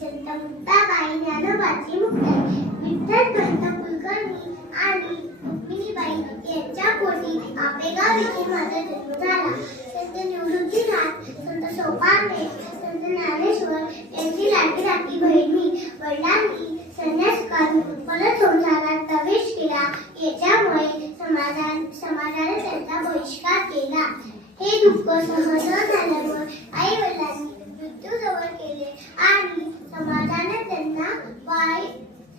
संत मुक्ताबाई ज्ञानोबाची मुक्ताई विठ्ठल पंत कुलकर्णी आणि रुक्मिणीबाई यांच्या पोटी आपेगाव येथे माझा जन्म झाला. संत निवृत्तीनाथ, संत सोपानदेव, संत ज्ञानेश्वर यांची लाडकी धाकटी बहीण मी. वडिलांनी संन्यास स्वीकारून परत संसारात प्रवेश केला. याच्यामुळे समाजाने त्यांचा बहिष्कार केला. हे दुःख सहन झाल्यावर आई वडिलांनी मृत्यूजवळ केले आणि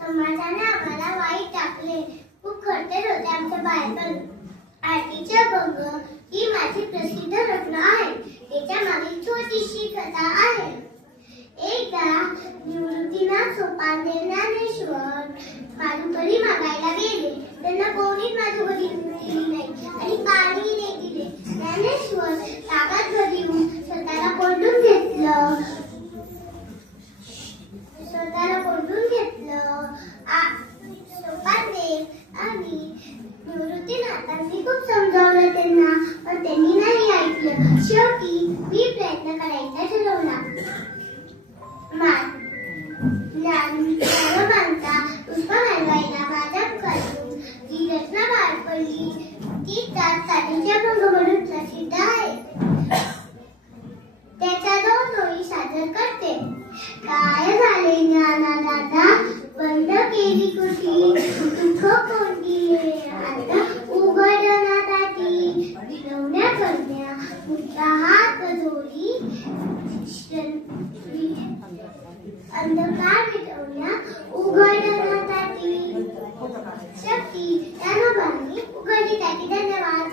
समाजाने आम्हाला वाईट टाकले. खूप खर्च होते आमचं बालपण. आरतीचा भंग ही माझी प्रसिद्ध रचना आहे. त्याच्या मागे छोटीशी कथा आहे. एकदा निवृत्तीनाथ, सोपानदेव, ज्ञानेश्वर माधुकरी मागायला गेले. त्यांना कोणीच माधुकरी दिली नाही आणि पाणी नाही दिले. ज्ञानेश्वर रागात घरी येऊन स्वतःला कोंडून घेतलं. सोपानदेव आणि निवृत्तीनाथांनी खूप समजावलं त्यांना, पण त्यांनी नाही ऐकलं. शेवटी मी प्रयत्न करायचा ठरवला. ज्ञानोबांचा पुष्प मांडवायला माझ्या करून जी रचना बाहेर पडली ती त्यात साधीच्या भंग म्हणून प्रसिद्ध आहे. त्याच्या 2 ओळी सादर करते. काय झाले ज्ञानादादा, बंद केली कुठी, दुःख कोंडी आता उघडना ताटी, विनवण्या करण्या मुद्दा हात जोडी, अंधकार मिटवण्या उघडना ताटी. शक्ती ज्ञानोबांनी उघडली ताटी. धन्यवाद.